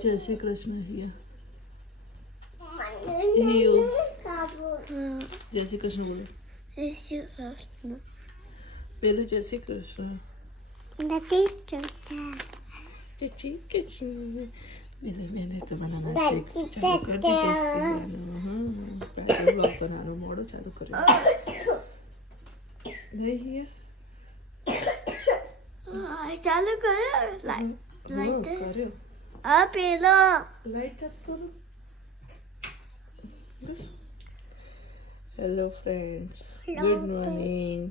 જય શ્રી કૃષ્ણ હિયા જય શ્રી કૃષ્ણ બોલો પેલું જય શ્રી કૃષ્ણ જય શ્રી કૃષ્ણ મેને તો બનાના શેક ચાલુ કરી દીધો બ્લોગ બનાવવાનો મોડો ચાલુ કર્યો નહીં હિયા ચાલુ કર્યો લાઈટ કર્યો આ પેલો લાઈટ અપ કરો. Hello friends, good morning,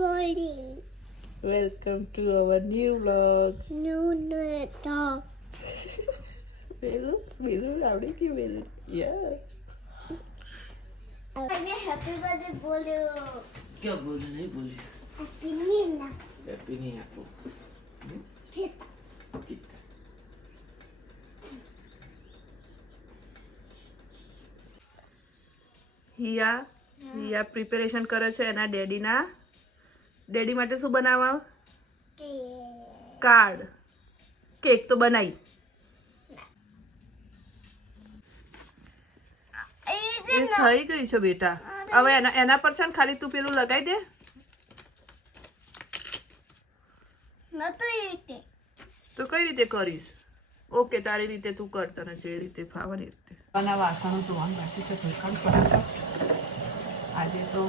body welcome to our new vlog. પેલું પેલું આવડે કે પેલું યાર मैंने हैप्पी बर्थडे बोलो क्या बोले नहीं बोले हैप्पी न्यू ईयर हैप्पी नहीं आपको હિયા પ્રિપેરેશન કરે છે એના ડેડી માટે શું બનાવવા? કાર્ડ કેક તો બનાવી એ થઈ ગઈ છે બેટા. હવે એના પર છે ને ખાલી તું પેલું લગાવી દે. નતો એ રીતે તો કઈ રીતે કરીશ? ઓકે, તારી રીતે તું કર, તને જે રીતે ફાવે એ રીતે. આના વાસણો ધોવાનું બાકી છે, ભરખાડ પડે. આજે તો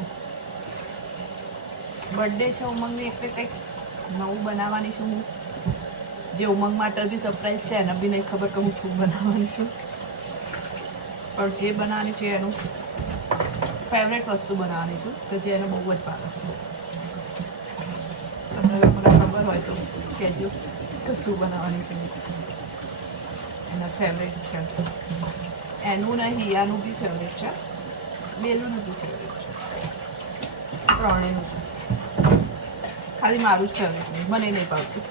બર્થડે છે ઉમંગની, એટલે કંઈક નવું બનાવવાની છું હું. જે ઉમંગ માટે બી સરપ્રાઈઝ છે, એને બી નહીં ખબર કે હું શું બનાવવાની છું, પણ જે બનાવવાની છે એનું ફેવરેટ વસ્તુ બનાવવાની છું કે જે એને બહુ જ ભાવે છે. તમને મને ખબર હોય તો કહેજો કે શું બનાવવાની છે. એના ફેવરેટ છે એનું ને હિયાનું બી ફેવરેટ છે, બેલુંનું બી ફેવરેટ છે, ત્રણેયનું છે. ખાલી મારું જ ફેવરેટ નહીં, મને નહીં ભાવતું.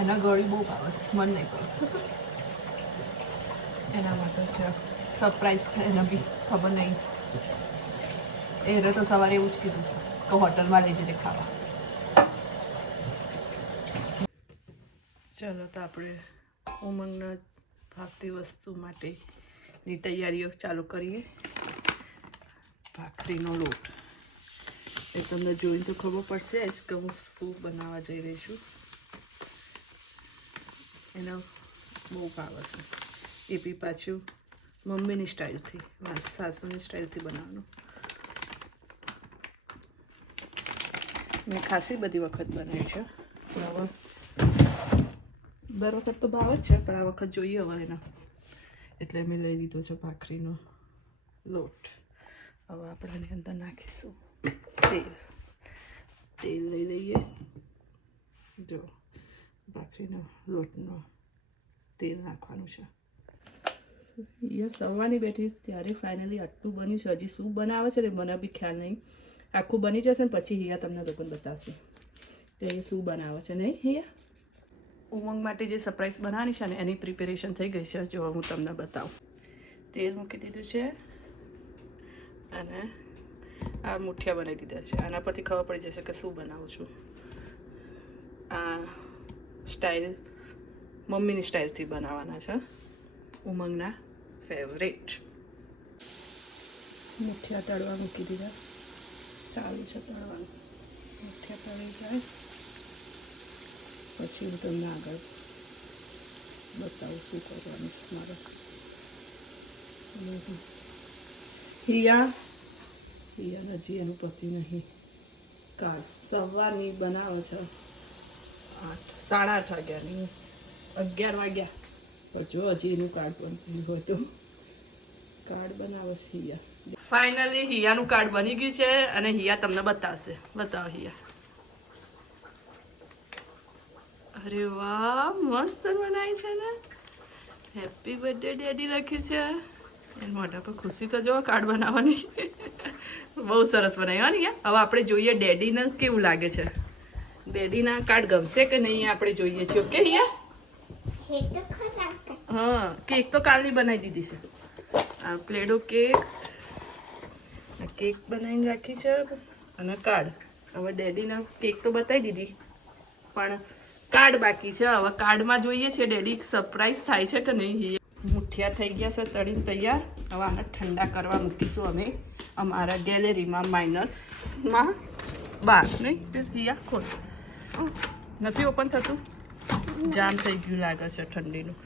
એના ગળી બહુ ભાવે છે, મને નહીં ભાવતું. એના માટે છે સરપ્રાઈઝ છે, એને બી ખબર નહીં. એને તો સવારે એવું જ કીધું છે કે હોટલમાં લઈ જઈને ખાવા. ચલો તો આપણે ઉમંગના ભાગતી વસ્તુ માટેની તૈયારીઓ ચાલુ કરીએ. ભાખરીનો લોટ એ તમને જોઈને તો ખબર પડશે જ કે હું શું બનાવવા જઈ રહી છું. એનો બહુ ભાવે છે. એ બી પાછું મમ્મીની સ્ટાઇલથી, મારી સાસુની સ્ટાઇલથી બનાવવાનું. મેં ખાસી બધી વખત બનાવી છે. હવે દર વખત તો ભાવ જ છે, પણ આ વખત જોઈએ હવે એનો, એટલે મેં લઈ લીધો છે ભાખરીનો લોટ. હવે આપણે એની અંદર નાખીશું તેલ લઈ લઈએ. જો ભાખરીનો લોટનો તેલ નાખવાનું છે. સવારની બેઠી ત્યારે ફાઇનલી આટલું બન્યું છે. હજી શું બનાવે છે ને મને બી ખ્યાલ નહીં. આખું બની જશે ને પછી હિયા તમને લોકોને બતાવશે કે એ શું બનાવે છે. નહીં હિયા, ઉમંગ માટે જે સરપ્રાઈઝ બનાવવાની છે ને એની પ્રિપેરેશન થઈ ગઈ છે. જો હું તમને બતાવું. તેલ મૂકી દીધું છે અને આ મુઠિયા બનાવી દીધા છે. આના પરથી ખબર પડી જશે કે શું બનાવું છું. આ સ્ટાઇલ મમ્મીની સ્ટાઇલથી બનાવવાના છે, ઉમંગના ફેવરેટ. મુઠિયા તળવા મૂકી દીધા, ચાલુ છે તળવાનું. મુઠિયા તળી જાય પછી હું તમને આગળ બતાવું શું કરવાનું મારે. હિયા હજી એનું પતિ નહીં. કાલ સવારની બનાવે છે 8:30 વાગ્યાની, 11 વાગ્યા. પણ જો હજી એનું કાર્ડ બનતું હોય તો કાર્ડ બનાવે છે હિયા. ફાઇનલી હિયાનું કાર્ડ બની ગયું છે અને હિયા તમને બતાવશે. બતાવો હિયા. અરે વાહ, મસ્ત બનાવી છે ને. હેપી બર્થડે ડેડી લખ્યું છે. એને મોઢા પર ખુશી તો જો કાર્ડ બનાવવાની. બહુ સરસ બનાવ્યા ને હિયા. હવે આપણે જોઈએ ડેડીને કેવું લાગે છે. ડેડીના કાર્ડ ગમશે કે નહીં આપણે જોઈએ છીએ. ઓકે હિયા? હા, કેક તો કાલની બનાવી દીધી છે. આ પ્લેડો કેક બનાવીને રાખી છે અને કાર્ડ. હવે ડેડીના કેક તો બતાવી દીધી, પણ કાર્ડ બાકી છે. હવે કાર્ડમાં જોઈએ છે ડેડી સરપ્રાઈઝ થાય છે કે નહીં. મુઠિયા થઈ ગયા છે તળીને તૈયાર. હવે આને ઠંડા કરવા મૂકીશું અમે અમારા ગેલેરીમાં -માં 12 નહીં હિયા ખોલ. નથી ઓપન થતું, જામ થઈ ગયું લાગે છે ઠંડીનું.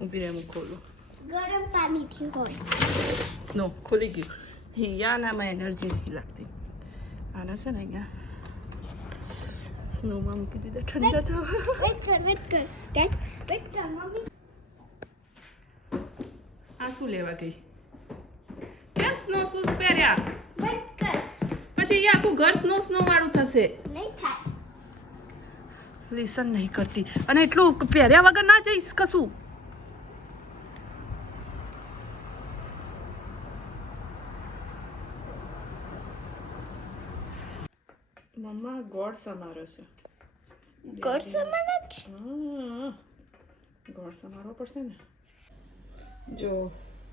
ઊભી રહે હું ખોલું. ગરમ પાણીથી હોય. નો ખુલી ગયું. હિયાનામાં એનર્જી નહીં લાગતી. આને છે ને અહીંયા સ્નોમાં મૂકી દીધા ઠંડા થવા. વેટ કર ગેસ વેટ કર મમ્મી. આ શું લેવા ગઈ? કેમ સ્નો શૂઝ પહેર્યા? વેટ કર. પછી એ આખું ઘર સ્નો વાળું થશે. નહીં થાય. લિસન નહીં કરતી. અને એટલું પહેર્યા વગર ના જઈશ કશું. મમ્મા ગોળ સમારો છે. ગોળ સમારે છે. ગોળ સમારવો પડશે ને. જો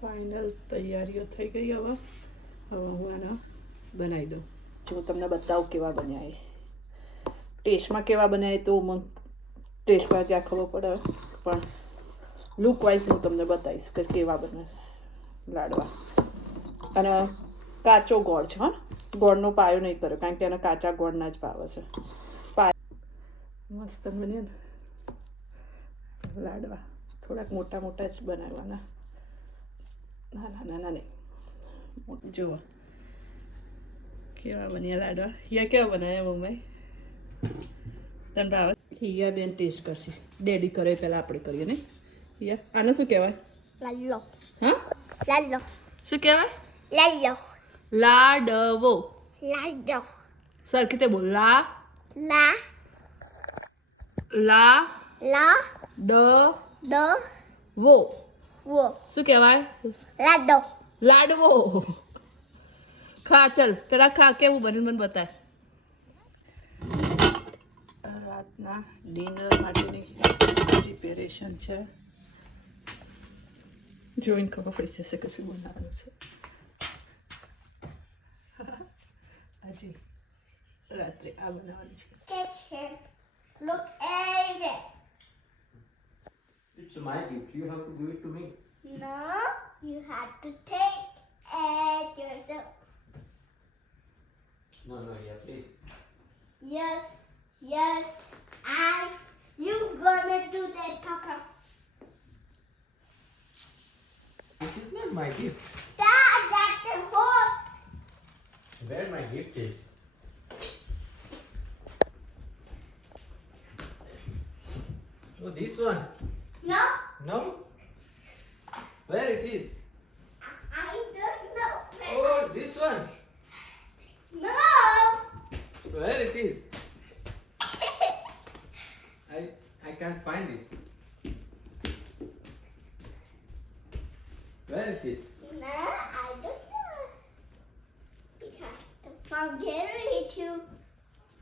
ફાઇનલ તૈયારીઓ થઈ ગઈ. હવે હું આને બનાવી દઉં. હું તમને બતાવું કેવા બન્યા. એ ટેસ્ટમાં કેવા બનાવે તો મને ટેસ્ટમાં ત્યાં ખબર પડે, પણ લુક વાઇઝ હું તમને બતાવીશ કે કેવા બને લાડવા. અને કાચો ગોળ છે. હા, ગોળનો પાયો નહીં કર્યો કારણ કે એને કાચા ગોળના જ ભાવે છે. મસ્ત બને ને લાડવા. થોડાક મોટા મોટા જ બનાવવાના, નાના નહીં. જુઓ કેવા બન્યા લાડવા. હિયા કેવા બનાવ્યા મમ્મી? તને ભાવે? હિયા બેન ટેસ્ટ કરશે. ડેડી કરે પહેલાં આપણે કરીએ ને. હિયા આને શું કહેવાય? લાલો. હા, લાલો. શું કહેવાય? લાલો. લાડવો. લાલો. સરખી તે બોલ. લા લા લા લા ડ દ વો. વો. શું કહેવાય? લાડો. લાડવો. ખા ચલ પેલા ખા કેવું બને મને બતાય. રાતના ડિનર માટેની પ્રિપેરેશન છે. જોઈને ખબર પડી જશે કે શું બનાવવાનું છે. આજે રાત્રે આ બનાવવાની છે. Kitchen. Look at it. It's my gift. You have to give it to me. No, you have to take it yourself. No, yeah, please. Yes, you gonna do that, Papa. This is not my gift. Dad, that's the hole. Where my gift is? Oh, this one. No, No? Where it is? I don't know. Oh, this one. No. Where it is? I can't find it. Where it is? No, I don't know. You have to find it too.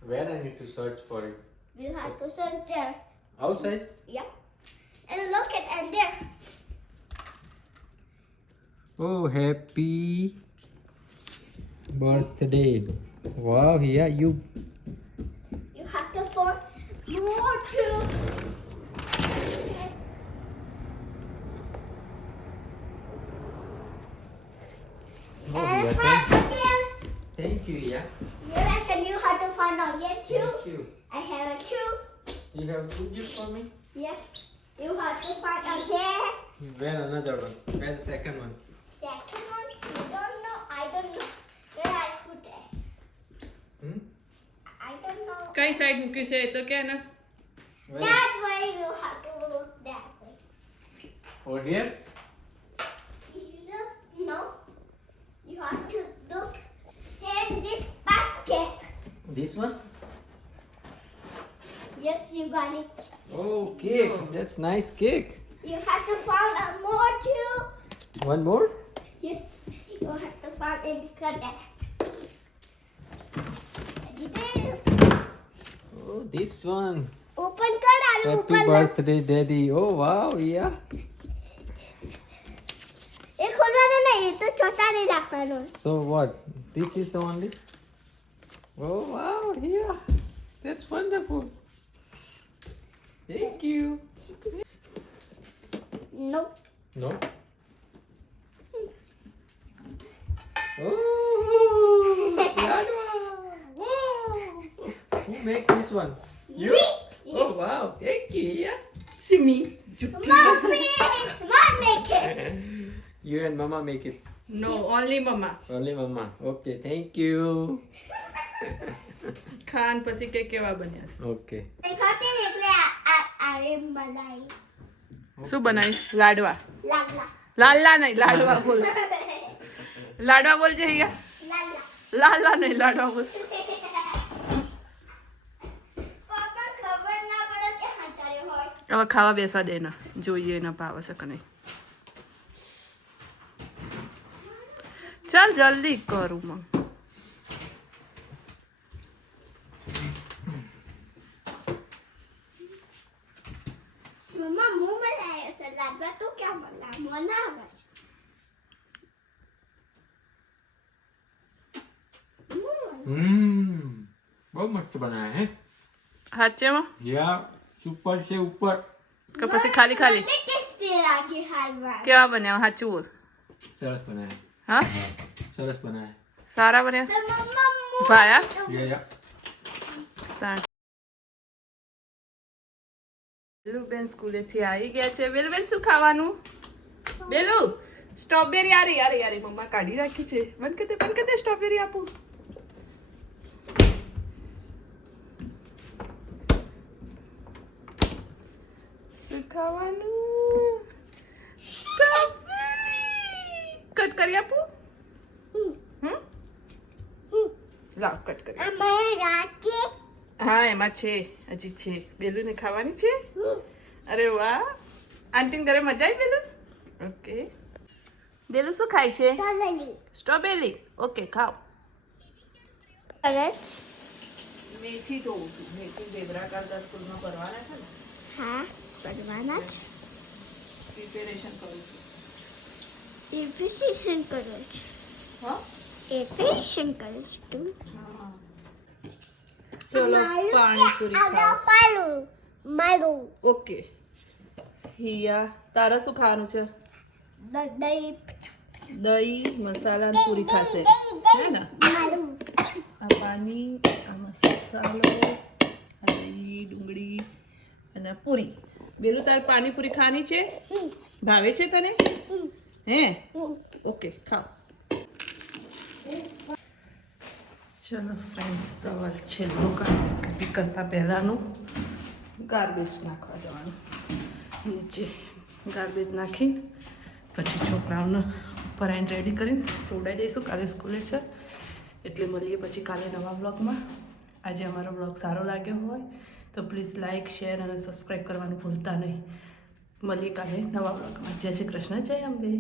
Where I need to search for it? You have to search there. Outside? Yeah. And look at and there. Oh, happy birthday. Wow, yeah, you. You have to find more too. Oh, And yeah, find again. thank you, yeah. You reckon you have to find again too? Thank you. I have a two. You have two gifts for me? Yes. You have to find again. Where another one? Where the second one? Second one, you don't know. I don't know where I put it. Hmm? I don't know. કઈ side મૂકી છે એ તો કે ને. Where? That way you have to look that way. Over here? You look, no. You have to look in this basket. This one? Yes, you got it. Oh, cake. That's nice cake. You have to find out more too. One more? Yes, you have to find it because that. Oh, this one. Open kar alu Happy open. birthday, Daddy. Oh, wow, yeah. એ ખોલવાનો નહીં એ તો ચોટાડી રાખવાનો. So what? This is the only? Oh, wow, yeah. That's wonderful. Thank you. No. No. Oh, Ladwa. Wow. Who make this one? You? Oh wow, thank you. Yeah. See me. Mommy! Mom make it. You and Mama make it. No only mama. Only Mama. Okay, thank you. ખાન પછી કે કેવા બન્યા છે? Okay. ખાતે ને એટલે આરે મલાઈ. શું બનાવી? લાડવા. લાગલા. લાલા નહીં, લાડવા બોલ. લાડવા બોલ છે અહીંયા. લાલા. લાલા નહીં, લાડવા બોલ. પાપા ખબર ના પડે કે હાટારે હોય. હવે ખાવા બેસવા દે ને, જોઈએ એના ભાવે છે કે નહીં. ચાલ જલ્દી કરું મગ. મમ્મા મું બનાવ્યો છે લાડવા તું ક્યાં બનાવે છે? बहुत मस्त बनाया है સાચેમાં या सुपर से ऊपर કે પછી ખાલી ખાલી? મને ટેસ્ટી લાગે હાલવા. કેવા બન્યા સાચું બોલ. सरस बनाया હા सरस बनाया સારા બન્યા તો મમ્મા મું ભાયા या તાણ. બેલુબેન સ્કૂલેથી આવી ગયા છે. બેલુબેન શું ખાવાનું? બેલુ સ્ટ્રોબેરી. યાર યાર યાર મમ્મા કાઢી રાખી છે. બંધ કરી દે, બંધ કરી દે. સ્ટ્રોબેરી આપું. શું ખાવાનું? સ્ટ્રોબેરી. કટ કરી આપું? હમ લાવ કટ કરી. અમારે રાતે હા એમાં છે, હજી છે. બેલુને ખાવાની છે. અરે વાહ, આંટીને ઘરે મજા આવી બેલુ? ઓકે. બેલુ શું ખાય છે? તવલી સ્ટ્રોબેરી. ઓકે ખાઓ. સરસ. મેથી ધોઉં છું. મેથી બેબરા કરતા સ્કૂલમાં કરવાના છે ને, હા કરવાના જ. પ્રિપેરેશન કરું છું. એપ્રિસિએશન કરો છો. હા એપ્રિસિએશન કરો છો તું. હા. ચલો પાણીપુરી ખાઓ. મારું મારું ઓકે. હિયા તારા શું ખાવાનું છે? દહીં દહીં મસાલા અને પૂરી ખાશે હે ને? મારું આ પાણી, આ મસાલો, આ દહીં, ડુંગળી અને પૂરી. બેલું તાર પાણીપુરી ખાવાની છે? ભાવે છે તને? હે ઓકે ખાઓ. ચલો ફ્રેન્ડ્સ, તો છેલ્લું કરીશ કટી કરતાં પહેલાંનું ગાર્બેજ નાખવા જવાનું. નીચે ગાર્બેજ નાખી પછી છોકરાઓને ઉપર આવીને રેડી કરીને સોડાઈ દઈશું. કાલે સ્કૂલે છે એટલે મળીએ પછી કાલે નવા બ્લોગમાં. આજે અમારો બ્લોગ સારો લાગ્યો હોય તો પ્લીઝ લાઇક, શેર અને સબસ્ક્રાઈબ કરવાનું ભૂલતા નહીં. મળીએ કાલે નવા બ્લોગમાં. જય શ્રી કૃષ્ણ, જય અંબે.